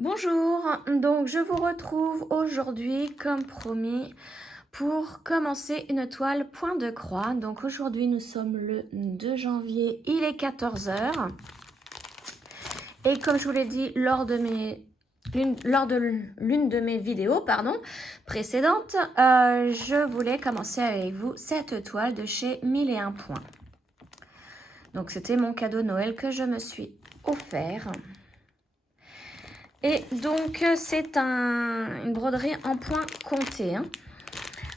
Bonjour, donc je vous retrouve aujourd'hui comme promis pour commencer une toile point de croix. Donc aujourd'hui nous sommes le 2 janvier, il est 14 heures. Et comme je vous l'ai dit lors de l'une de mes vidéos précédentes, je voulais commencer avec vous cette toile de chez 1001 points. Donc c'était mon cadeau de Noël que je me suis offert. Et donc, c'est une broderie en point compté. Hein.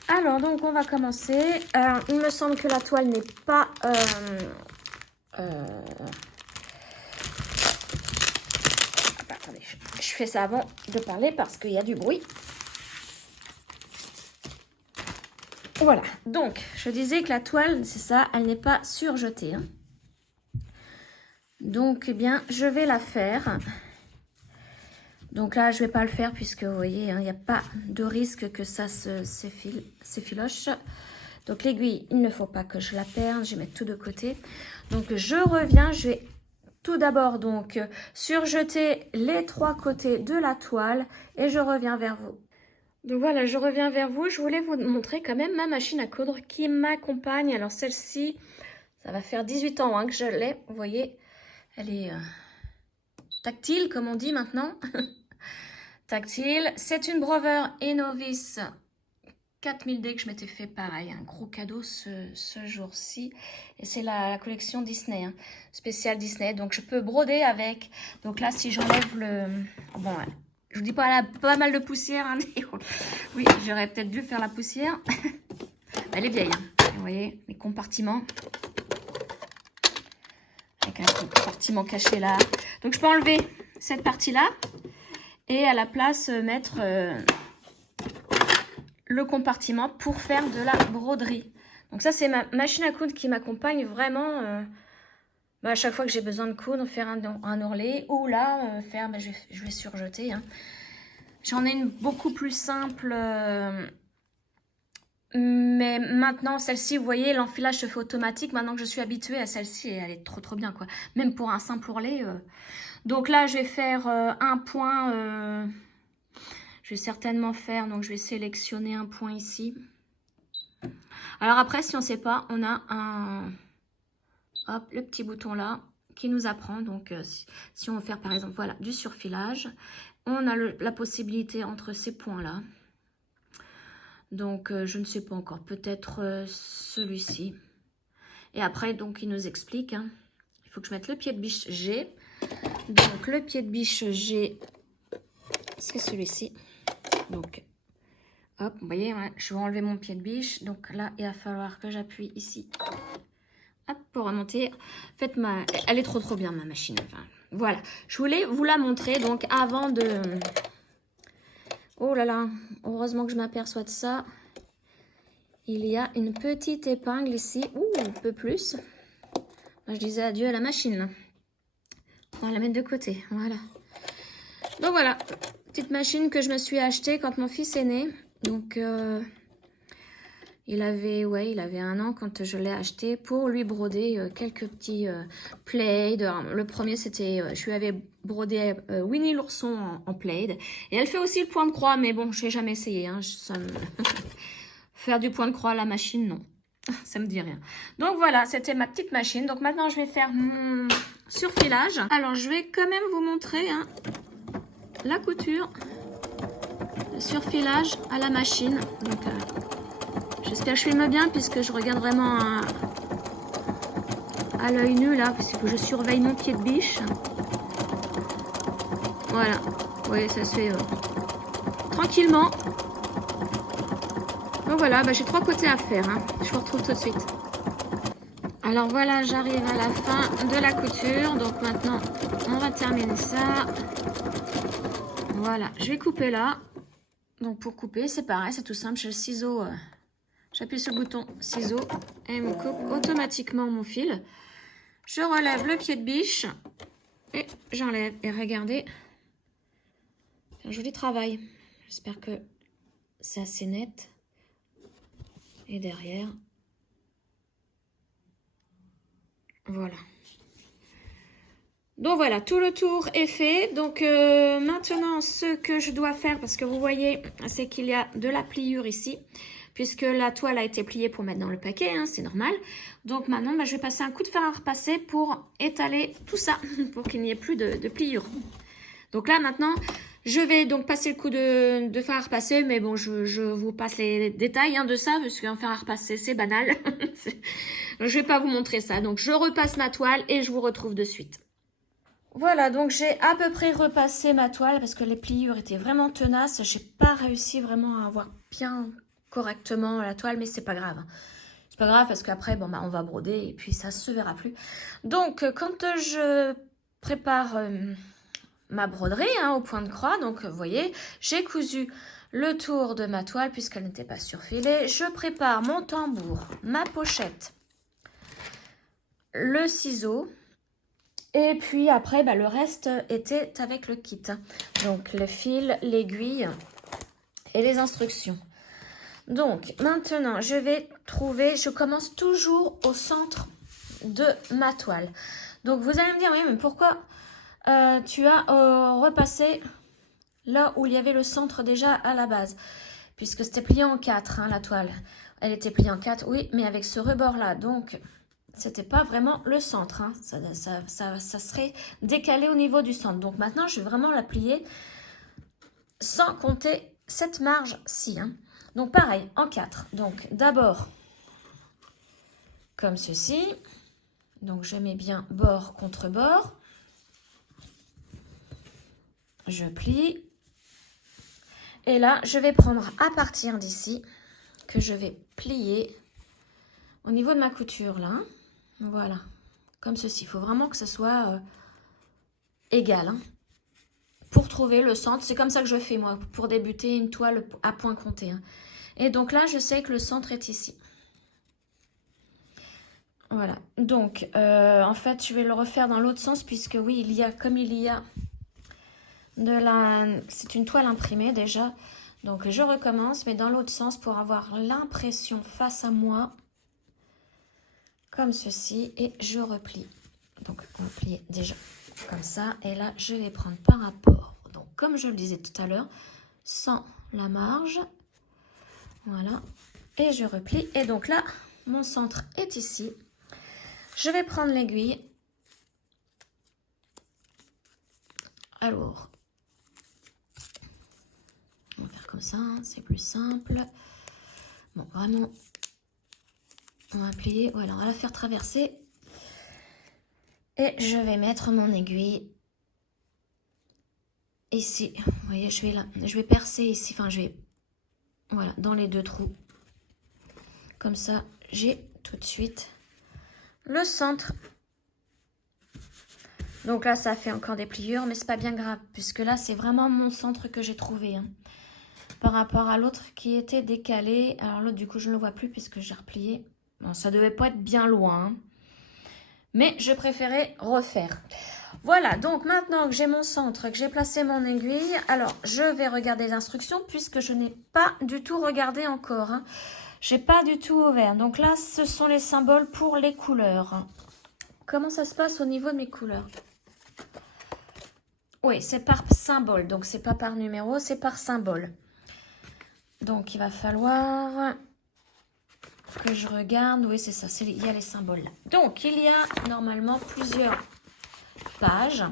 Alors, donc, on va commencer. Il me semble que la toile n'est pas... Attendez, je fais ça avant de parler parce qu'il y a du bruit. Voilà. Donc, je disais que la toile, c'est ça, elle n'est pas surjetée. Hein. Donc, eh bien, je vais la faire... Donc là, je ne vais pas le faire puisque vous voyez, il n'y a pas de risque que ça s'effiloche. Donc l'aiguille, il ne faut pas que je la perde. Je vais mettre tout de côté. Donc je reviens, je vais tout d'abord donc surjeter les 3 côtés de la toile et je reviens vers vous. Donc voilà, je reviens vers vous. Je voulais vous montrer quand même ma machine à coudre qui m'accompagne. Alors celle-ci, ça va faire 18 ans que je l'ai. Vous voyez, elle est tactile comme on dit maintenant. Tactile. C'est une Brower Enovis 4000D que je m'étais fait pareil, un gros cadeau ce jour-ci. Et c'est la collection Disney, hein, spéciale Disney. Donc je peux broder avec. Donc là, si j'enlève le... Bon, ouais. Je vous dis pas, elle a pas mal de poussière. Hein. Oui, j'aurais peut-être dû faire la poussière. Elle est vieille. Hein. Vous voyez, les compartiments. Avec un compartiment caché là. Donc je peux enlever cette partie-là. Et à la place, mettre le compartiment pour faire de la broderie. Donc ça, c'est ma machine à coudre qui m'accompagne vraiment à chaque fois que j'ai besoin de coudre, faire un ourlet. Ou là, je vais surjeter. Hein. J'en ai une beaucoup plus simple. Mais maintenant, celle-ci, vous voyez, l'enfilage se fait automatique. Maintenant que je suis habituée à celle-ci, elle est trop bien, quoi. Même pour un simple ourlet. Donc là, je vais faire un point... je vais certainement faire, donc je vais sélectionner un point ici. Alors après, si on ne sait pas, on a le petit bouton là qui nous apprend. Donc si on veut faire par exemple, voilà, du surfilage, on a la possibilité entre ces points là. Donc je ne sais pas encore, peut-être celui-ci. Et après, donc il nous explique, hein, il faut que je mette le pied de biche G. Donc le pied de biche G, c'est celui-ci. Donc, hop, vous voyez, ouais, je vais enlever mon pied de biche. Donc là, il va falloir que j'appuie ici. Hop, pour remonter. Faites elle est trop bien, ma machine. Enfin, voilà, je voulais vous la montrer. Donc, avant de... Oh là là, heureusement que je m'aperçois de ça. Il y a une petite épingle ici. Ouh, un peu plus. Je disais adieu à la machine. On va la mettre de côté, voilà. Donc voilà, petite machine que je me suis achetée quand mon fils est né. Donc, il avait 1 an quand je l'ai acheté pour lui broder quelques petits plaids. Le premier, c'était, je lui avais brodé Winnie l'ourson en plaid. Et elle fait aussi le point de croix, mais bon, je n'ai jamais essayé. Hein, faire du point de croix à la machine, non. Ça me dit rien. Donc voilà, c'était ma petite machine. Donc maintenant, je vais faire mon surfilage. Alors, je vais quand même vous montrer hein, la couture. Le surfilage à la machine. Donc, j'espère que je filme bien puisque je regarde vraiment à l'œil nu là. Parce qu'il faut que je surveille mon pied de biche. Voilà. Vous voyez, ça se fait tranquillement. Donc voilà, j'ai 3 côtés à faire. Hein. Je vous retrouve tout de suite. Alors voilà, j'arrive à la fin de la couture. Donc maintenant, on va terminer ça. Voilà, je vais couper là. Donc pour couper, c'est pareil, c'est tout simple. J'ai le ciseau, j'appuie sur le bouton ciseau et il me coupe automatiquement mon fil. Je relève le pied de biche et j'enlève. Et regardez, un joli travail. J'espère que c'est assez net. Et derrière, voilà. Donc voilà, tout le tour est fait. Donc maintenant, ce que je dois faire, parce que vous voyez, c'est qu'il y a de la pliure ici, puisque la toile a été pliée pour mettre dans le paquet, hein, c'est normal. Donc maintenant, bah, je vais passer un coup de fer à repasser pour étaler tout ça, pour qu'il n'y ait plus de pliure. Donc là, maintenant, je vais donc passer le coup de fer à repasser, mais bon, je vous passe les détails hein, de ça, parce qu'un fer à repasser, c'est banal. Je ne vais pas vous montrer ça. Donc, je repasse ma toile et je vous retrouve de suite. Voilà, donc j'ai à peu près repassé ma toile parce que les pliures étaient vraiment tenaces. J'ai pas réussi vraiment à avoir bien correctement la toile, mais c'est pas grave. C'est pas grave parce qu'après, bon, bah, on va broder et puis ça se verra plus. Donc, quand je prépare ma broderie hein, au point de croix, donc vous voyez, j'ai cousu le tour de ma toile puisqu'elle n'était pas surfilée. Je prépare mon tambour, ma pochette, le ciseau. Et puis après, bah, le reste était avec le kit. Donc le fil, l'aiguille et les instructions. Donc maintenant, je vais trouver, je commence toujours au centre de ma toile. Donc vous allez me dire, oui, mais pourquoi tu as repassé là où il y avait le centre déjà à la base? Puisque c'était plié en 4, hein, la toile. Elle était pliée en 4, oui, mais avec ce rebord-là. Donc c'était pas vraiment le centre, hein. Ça serait décalé au niveau du centre. Donc maintenant, je vais vraiment la plier sans compter cette marge-ci. Hein. Donc pareil, en 4. Donc d'abord, comme ceci. Donc je mets bien bord contre bord. Je plie. Et là, je vais prendre à partir d'ici, que je vais plier au niveau de ma couture, là. Voilà, comme ceci. Il faut vraiment que ce soit égal. Hein. Pour trouver le centre, c'est comme ça que je fais moi, pour débuter une toile à point compté. Hein. Et donc là, je sais que le centre est ici. Voilà, donc en fait, je vais le refaire dans l'autre sens, puisque oui, il y a, comme il y a de la... C'est une toile imprimée déjà. Donc je recommence, mais dans l'autre sens, pour avoir l'impression face à moi, comme ceci, et je replie. Donc on va plier déjà comme ça, et là je vais prendre par rapport, donc comme je le disais tout à l'heure, sans la marge, voilà, et je replie. Et donc là mon centre est ici. Je vais prendre l'aiguille, alors on va faire comme ça, hein, c'est plus simple. Bon, vraiment on va plier, voilà, on va la faire traverser. Et je vais mettre mon aiguille ici. Vous voyez, je vais percer ici. Enfin, je vais... Voilà, dans les deux trous. Comme ça, j'ai tout de suite le centre. Donc là, ça fait encore des pliures, mais c'est pas bien grave. Puisque là, c'est vraiment mon centre que j'ai trouvé. Hein, par rapport à l'autre qui était décalé. Alors l'autre, du coup, je ne le vois plus puisque j'ai replié. Bon, ça devait pas être bien loin. Hein. Mais je préférais refaire. Voilà, donc maintenant que j'ai mon centre, que j'ai placé mon aiguille, alors je vais regarder les instructions puisque je n'ai pas du tout regardé encore. Hein. J'ai pas du tout ouvert. Donc là, ce sont les symboles pour les couleurs. Comment ça se passe au niveau de mes couleurs? Oui, c'est par symbole. Donc c'est pas par numéro, c'est par symbole. Donc il va falloir... que je regarde, oui c'est ça, il y a les symboles là. Donc il y a normalement plusieurs pages.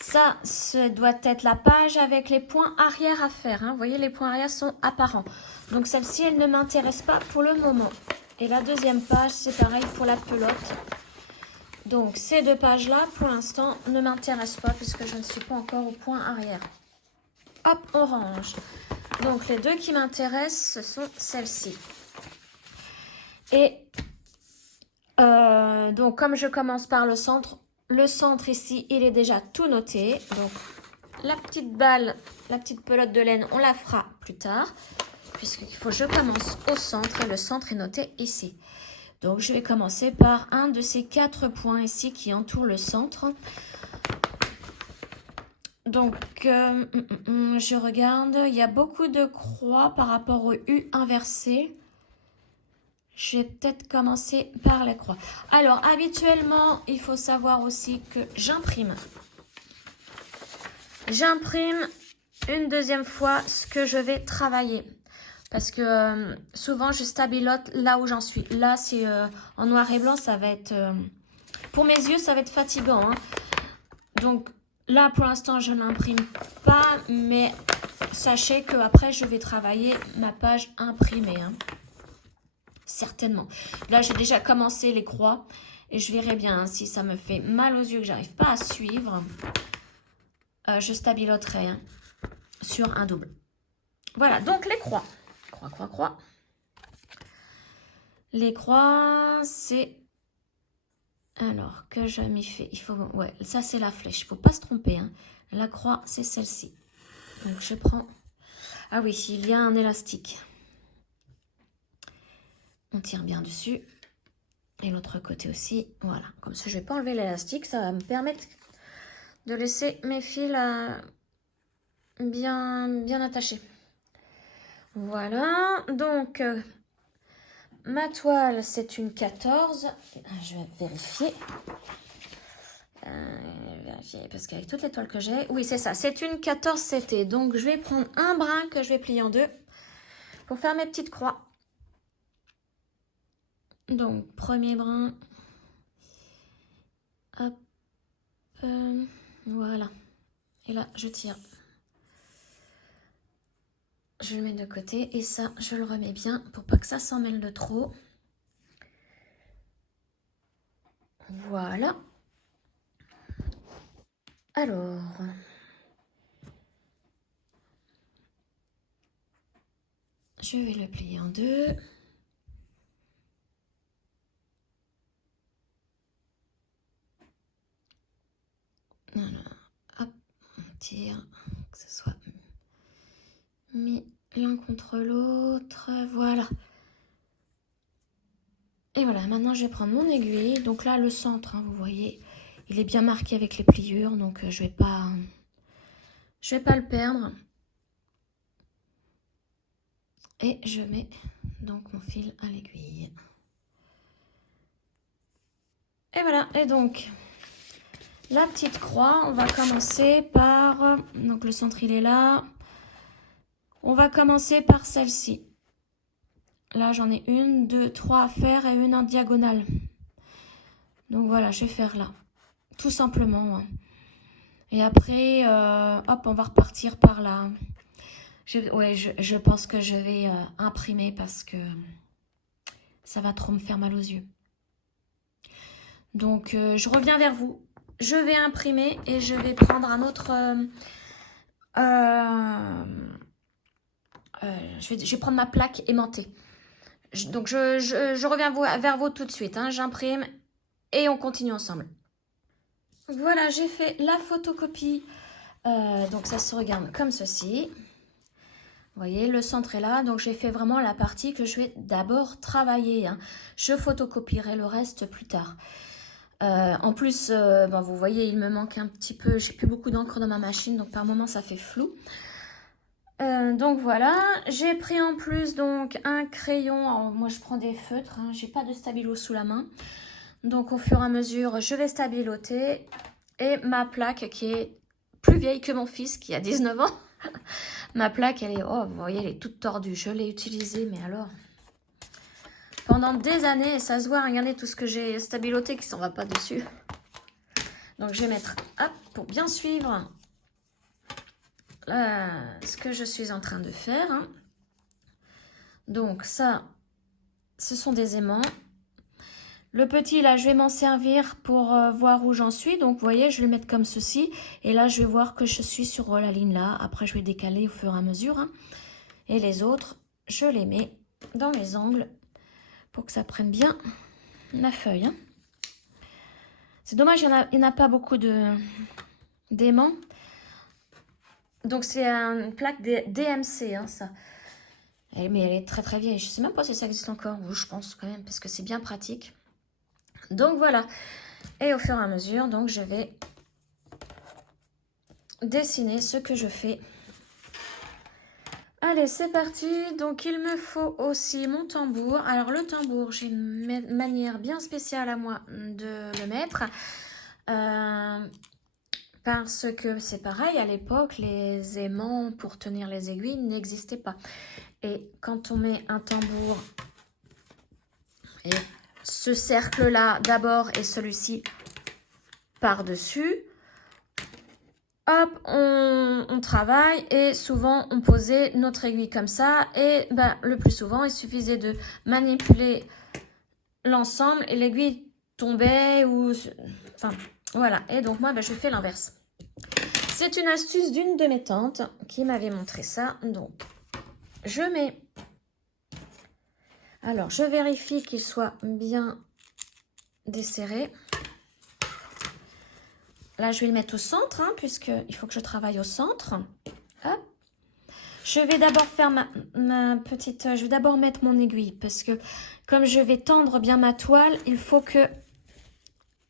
Ça, ce doit être la page avec les points arrière à faire. Hein. Vous voyez, les points arrière sont apparents. Donc celle-ci, elle ne m'intéresse pas pour le moment. Et la deuxième page, c'est pareil pour la pelote. Donc ces deux pages-là, pour l'instant, ne m'intéressent pas puisque je ne suis pas encore au point arrière. Hop, orange. Donc les deux qui m'intéressent, ce sont celles-ci. Et donc comme je commence par le centre ici, il est déjà tout noté. Donc la petite balle, la petite pelote de laine, on la fera plus tard. Puisqu'il faut que je commence au centre et le centre est noté ici. Donc je vais commencer par un de ces 4 points ici qui entourent le centre. Donc, je regarde, il y a beaucoup de croix par rapport au U inversé. Je vais peut-être commencer par les croix. Alors, habituellement, il faut savoir aussi que j'imprime. J'imprime une deuxième fois ce que je vais travailler. Parce que souvent, je stabilote là où j'en suis. Là, c'est en noir et blanc, ça va être... pour mes yeux, ça va être fatigant. Hein. Donc, là, pour l'instant, je n'imprime pas. Mais sachez qu'après, je vais travailler ma page imprimée. Hein. Certainement. Là, j'ai déjà commencé les croix. Et je verrai bien hein, si ça me fait mal aux yeux, que j'arrive pas à suivre. Je stabiloterai hein, sur un double. Voilà, donc les croix. Croix, croix, croix. Les croix, c'est... Alors, que je m'y fais. Il faut... Ouais, ça, c'est la flèche. Il ne faut pas se tromper. Hein. La croix, c'est celle-ci. Donc, je prends... Ah oui, il y a un élastique. On tire bien dessus. Et l'autre côté aussi. Voilà. Comme ça, je ne vais pas enlever l'élastique. Ça va me permettre de laisser mes fils bien attachés. Voilà. Donc... ma toile, c'est une 14. Je vais vérifier. Parce qu'avec toutes les toiles que j'ai... Oui, c'est ça. C'est une 14 CT. Donc, je vais prendre un brin que je vais plier en deux pour faire mes petites croix. Donc, premier brin. Hop. Voilà. Et là, je tire. Je le mets de côté. Et ça, je le remets bien pour pas que ça s'en mêle de trop. Voilà. Alors, je vais le plier en deux. Voilà. Hop, on tire, que ce soit mis l'un contre l'autre. Voilà. Et voilà, maintenant je vais prendre mon aiguille. Donc là, le centre, hein, vous voyez, il est bien marqué avec les pliures. Donc je vais pas le perdre. Et je mets donc mon fil à l'aiguille. Et voilà, et donc la petite croix, on va commencer par... Donc le centre, il est là. On va commencer par celle-ci. Là, j'en ai une, deux, trois à faire et une en diagonale. Donc voilà, je vais faire là. Tout simplement. Hein. Et après, hop, on va repartir par là. Je pense que je vais imprimer parce que ça va trop me faire mal aux yeux. Donc, je reviens vers vous. Je vais imprimer et je vais prendre un autre... je vais prendre ma plaque aimantée. Donc, je reviens vers vous tout de suite. Hein. J'imprime et on continue ensemble. Voilà, j'ai fait la photocopie. Donc, ça se regarde comme ceci. Vous voyez, le centre est là. Donc, j'ai fait vraiment la partie que je vais d'abord travailler. Hein. Je photocopierai le reste plus tard. En plus, vous voyez, il me manque un petit peu. J'ai plus beaucoup d'encre dans ma machine. Donc, par moment, ça fait flou. Donc, voilà. J'ai pris en plus donc un crayon. Alors, moi, je prends des feutres. Hein. J'ai pas de stabilo sous la main. Donc, au fur et à mesure, je vais stabiloter. Et ma plaque qui est plus vieille que mon fils qui a 19 ans. Ma plaque, elle est, oh, vous voyez, elle est toute tordue. Je l'ai utilisée, mais alors, pendant des années, et ça se voit, regardez tout ce que j'ai stabiloté qui s'en va pas dessus. Donc, je vais mettre, hop, pour bien suivre ce que je suis en train de faire. Hein. Donc, ça, ce sont des aimants. Le petit, là, je vais m'en servir pour voir où j'en suis. Donc, vous voyez, je vais le mettre comme ceci. Et là, je vais voir que je suis sur la ligne là. Après, je vais décaler au fur et à mesure. Hein. Et les autres, je les mets dans les angles pour que ça prenne bien ma feuille. Hein. C'est dommage, il n'y en a pas beaucoup d'aimants. Donc, c'est une plaque DMC, hein, ça. Mais elle est très, très vieille. Je ne sais même pas si ça existe encore. Oui, je pense quand même, parce que c'est bien pratique. Donc voilà, et au fur et à mesure, donc je vais dessiner ce que je fais à Allez, c'est parti. Donc, il me faut aussi mon tambour. Alors, le tambour, j'ai une manière bien spéciale à moi de le mettre. Parce que c'est pareil, à l'époque, les aimants pour tenir les aiguilles n'existaient pas. Et quand on met un tambour, et ce cercle-là d'abord et celui-ci par-dessus, hop, on travaille et souvent on posait notre aiguille comme ça. Et ben, le plus souvent, il suffisait de manipuler l'ensemble et l'aiguille tombait ou... Enfin, voilà. Et donc moi, ben, je fais l'inverse. C'est une astuce d'une de mes tantes qui m'avait montré ça. Donc, je mets... Alors, je vérifie qu'il soit bien desserré. Là, je vais le mettre au centre, hein, puisqu'il faut que je travaille au centre. Hop. Je vais d'abord faire ma petite... Je vais d'abord mettre mon aiguille, parce que comme je vais tendre bien ma toile, il faut que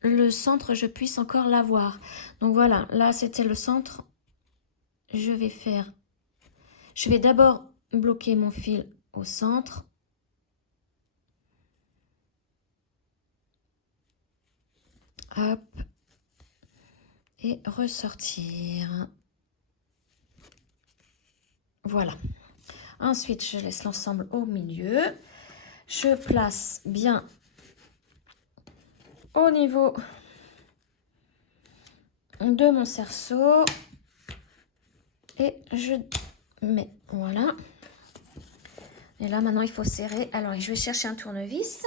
le centre, je puisse encore l'avoir. Donc voilà, là, c'était le centre. Je vais d'abord bloquer mon fil au centre. Hop. Et ressortir. Voilà. Ensuite, je laisse l'ensemble au milieu. Je place bien au niveau de mon cerceau. Et je mets, voilà. Et là, maintenant, il faut serrer. Alors, je vais chercher un tournevis.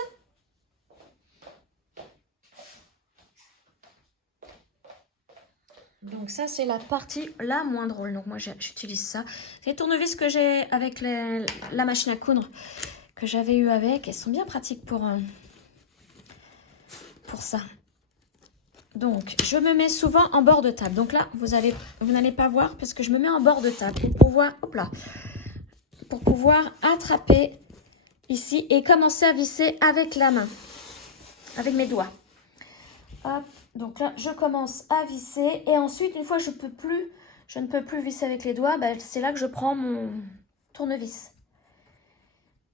Donc ça, c'est la partie la moins drôle. Donc moi, j'utilise ça. Les tournevis que j'ai avec la machine à coudre que j'avais eu avec, elles sont bien pratiques pour ça. Donc, je me mets souvent en bord de table. Donc là, vous n'allez pas voir parce que je me mets en bord de table pour pouvoir, hop là, pour pouvoir attraper ici et commencer à visser avec la main, avec mes doigts. Hop. Donc là, je commence à visser et ensuite, une fois que je ne peux plus visser avec les doigts, bah, c'est là que je prends mon tournevis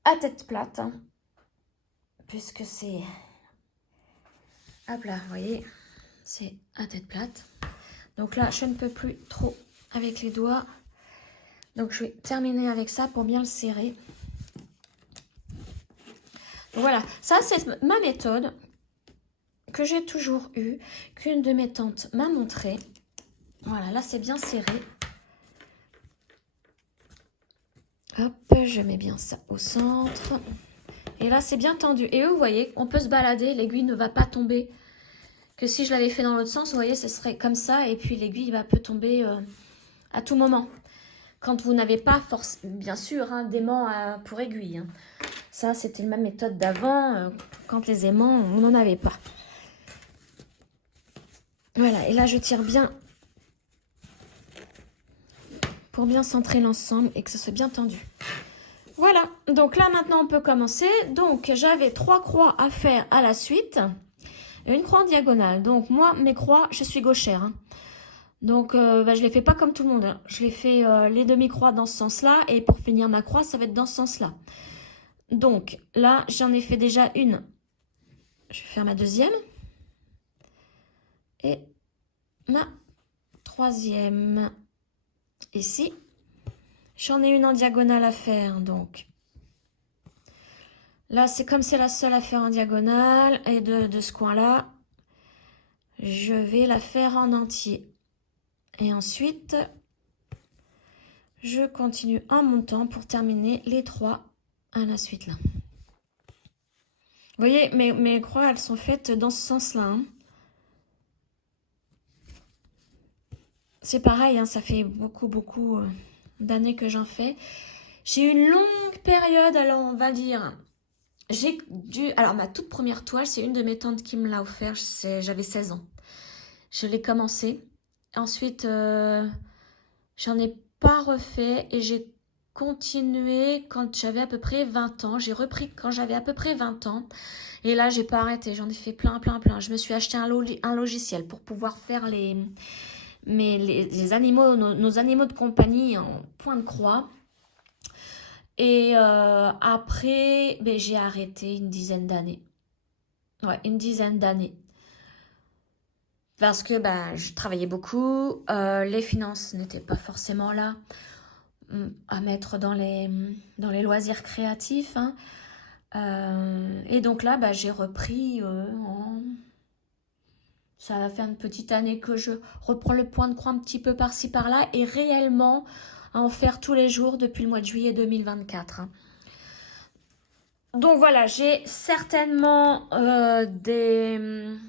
à tête plate, hein, puisque c'est... Hop là, vous voyez, c'est à tête plate. Donc là, je ne peux plus trop avec les doigts. Donc je vais terminer avec ça pour bien le serrer. Donc voilà, ça c'est ma méthode que j'ai toujours eue, qu'une de mes tantes m'a montré. Voilà, là c'est bien serré. Hop, je mets bien ça au centre. Et là c'est bien tendu. Et eux, vous voyez, on peut se balader, l'aiguille ne va pas tomber. Que si je l'avais fait dans l'autre sens, vous voyez, ce serait comme ça. Et puis l'aiguille peut tomber à tout moment. Quand vous n'avez pas, bien sûr, hein, d'aimant pour aiguille. Hein. Ça, c'était ma méthode d'avant. Quand les aimants, on n'en avait pas. Voilà, et là, je tire bien pour bien centrer l'ensemble et que ce soit bien tendu. Voilà, donc là, maintenant, on peut commencer. Donc, j'avais 3 croix à faire à la suite. Et une croix en diagonale. Donc, moi, mes croix, je suis gauchère. Hein. Donc, je les fais pas comme tout le monde. Hein. Je les fais les demi-croix dans ce sens-là. Et pour finir ma croix, ça va être dans ce sens-là. Donc, là, j'en ai fait déjà une. Je vais faire ma deuxième. Et ma troisième. Ici. J'en ai une en diagonale à faire. Donc, là, c'est comme c'est la seule à faire en diagonale. Et de ce coin-là, je vais la faire en entier. Et ensuite, je continue en montant pour terminer les 3 à la suite là. Vous voyez, mes croix, elles sont faites dans ce sens-là. Hein. C'est pareil, hein, ça fait beaucoup d'années que j'en fais. J'ai eu une longue période, alors on va dire... Alors, ma toute première toile, c'est une de mes tantes qui me l'a offert. J'avais 16 ans. Je l'ai commencé. Ensuite, j'en ai pas refait et j'ai continué quand j'avais à peu près 20 ans. J'ai repris quand j'avais à peu près 20 ans. Et là, j'ai pas arrêté. J'en ai fait plein. Je me suis acheté un logiciel pour pouvoir faire les animaux, nos animaux de compagnie en point de croix. Et après, ben, j'ai arrêté une dizaine d'années. Ouais, une dizaine d'années. Parce que ben, je travaillais beaucoup, les finances n'étaient pas forcément là à mettre dans les loisirs créatifs. Hein. Et donc là, ben, j'ai repris ça va faire une petite année que je reprends le point de croix un petit peu par-ci par-là et réellement à en faire tous les jours depuis le mois de juillet 2024. Hein. Donc voilà, j'ai certainement une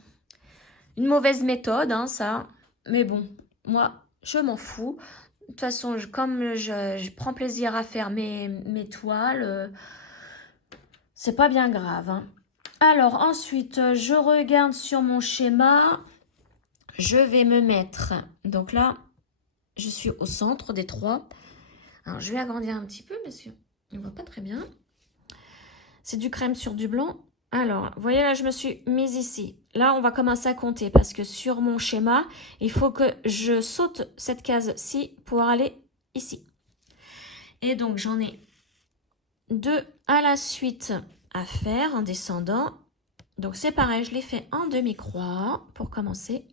mauvaise méthode, hein, ça. Mais bon, moi, je m'en fous. De toute façon, comme je prends plaisir à faire mes toiles, c'est pas bien grave. Hein. Alors ensuite, je regarde sur mon schéma. Je vais me mettre, donc là, je suis au centre des trois. Alors, je vais agrandir un petit peu parce qu'on ne voit pas très bien. C'est du crème sur du blanc. Alors, vous voyez là, je me suis mise ici. Là, on va commencer à compter parce que sur mon schéma, il faut que je saute cette case-ci pour aller ici. Et donc, j'en ai 2 à la suite à faire en descendant. Donc, c'est pareil, je l'ai fait en demi-croix pour commencer.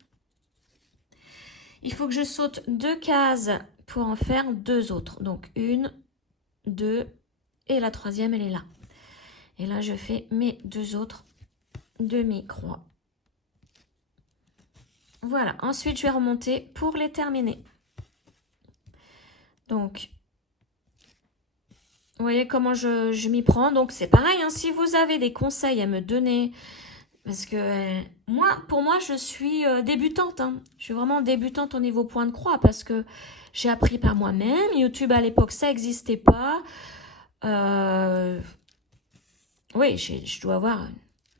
Il faut que je saute 2 cases pour en faire 2 autres. Donc, 1, 2 et la troisième, elle est là. Et là, je fais mes 2 autres demi-croix. Voilà, ensuite, je vais remonter pour les terminer. Donc, vous voyez comment je m'y prends. Donc, c'est pareil, hein, si vous avez des conseils à me donner, parce que pour moi, je suis débutante. Hein. Je suis vraiment débutante au niveau point de croix parce que j'ai appris par moi-même. YouTube, à l'époque, ça n'existait pas. Oui, je dois avoir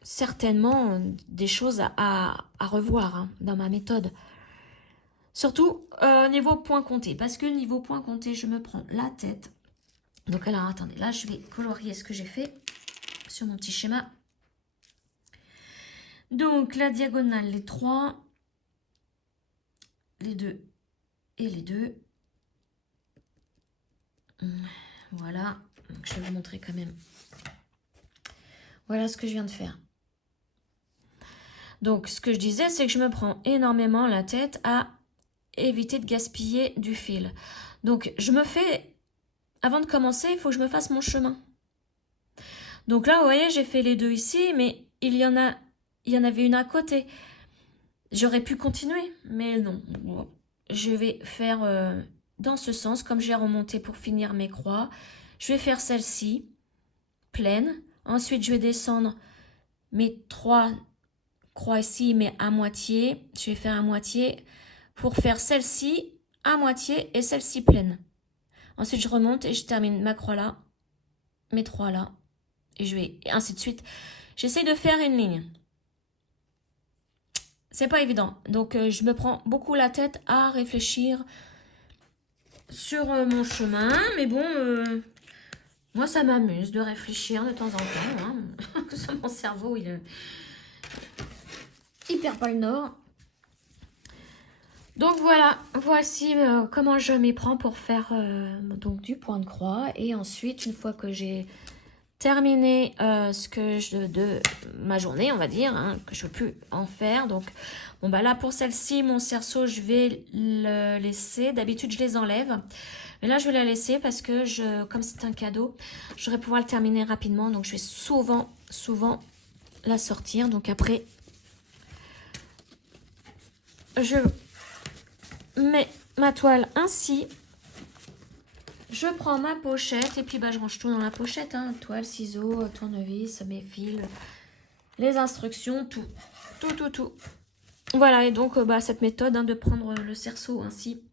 certainement des choses à revoir hein, dans ma méthode. Surtout niveau point compté. Parce que niveau point compté, je me prends la tête. Donc alors, attendez. Là, je vais colorier ce que j'ai fait sur mon petit schéma. Donc, la diagonale, les 3, les 2 et les 2. Voilà. Donc, je vais vous montrer quand même. Voilà ce que je viens de faire. Donc, ce que je disais, c'est que je me prends énormément la tête à éviter de gaspiller du fil. Donc, avant de commencer, il faut que je me fasse mon chemin. Donc là, vous voyez, j'ai fait les 2 ici, mais il y en avait une à côté. J'aurais pu continuer, mais non. Je vais faire dans ce sens, comme j'ai remonté pour finir mes croix. Je vais faire celle-ci, pleine. Ensuite, je vais descendre mes 3 croix ici, mais à moitié. Je vais faire à moitié pour faire celle-ci à moitié et celle-ci pleine. Ensuite, je remonte et je termine ma croix là, mes 3 là. Et ainsi de suite. J'essaye de faire une ligne. C'est pas évident. Donc, je me prends beaucoup la tête à réfléchir sur mon chemin. Mais bon, moi, ça m'amuse de réfléchir de temps en temps. Hein. Mon cerveau, il perd pas le nord. Donc, voilà. Voici comment je m'y prends pour faire donc, du point de croix. Et ensuite, une fois que j'ai terminé de ma journée, on va dire, hein, que je ne peux plus en faire. Donc, bon, bah là, pour celle-ci, mon cerceau, je vais le laisser. D'habitude, je les enlève. Mais là, je vais la laisser parce que, comme c'est un cadeau, je vais pouvoir le terminer rapidement. Donc, je vais souvent la sortir. Donc, après, je mets ma toile ainsi. Je prends ma pochette et puis bah, je range tout dans la pochette. Hein. Toile, ciseaux, tournevis, mes fils, les instructions, tout. Tout. Voilà, et donc bah, cette méthode hein, de prendre le cerceau ainsi,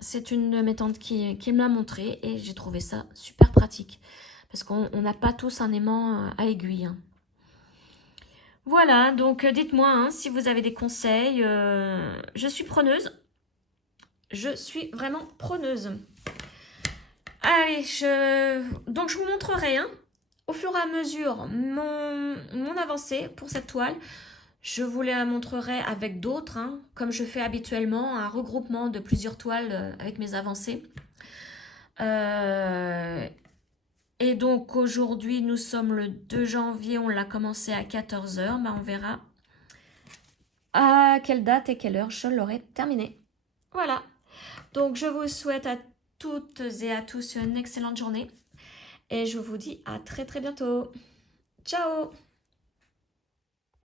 c'est une méthode qui me l'a montré et j'ai trouvé ça super pratique. Parce qu'on n'a pas tous un aimant à aiguille. Hein. Voilà, donc dites-moi hein, si vous avez des conseils. Je suis preneuse. Je suis vraiment preneuse. Allez, donc je vous montrerai hein, au fur et à mesure mon avancée pour cette toile. Je vous la montrerai avec d'autres, hein, comme je fais habituellement, un regroupement de plusieurs toiles avec mes avancées. Et donc aujourd'hui, nous sommes le 2 janvier, on l'a commencé à 14 h. Ben, on verra à quelle date et quelle heure je l'aurai terminé. Voilà. Donc je vous souhaite à toutes et à tous une excellente journée. Et je vous dis à très très bientôt. Ciao!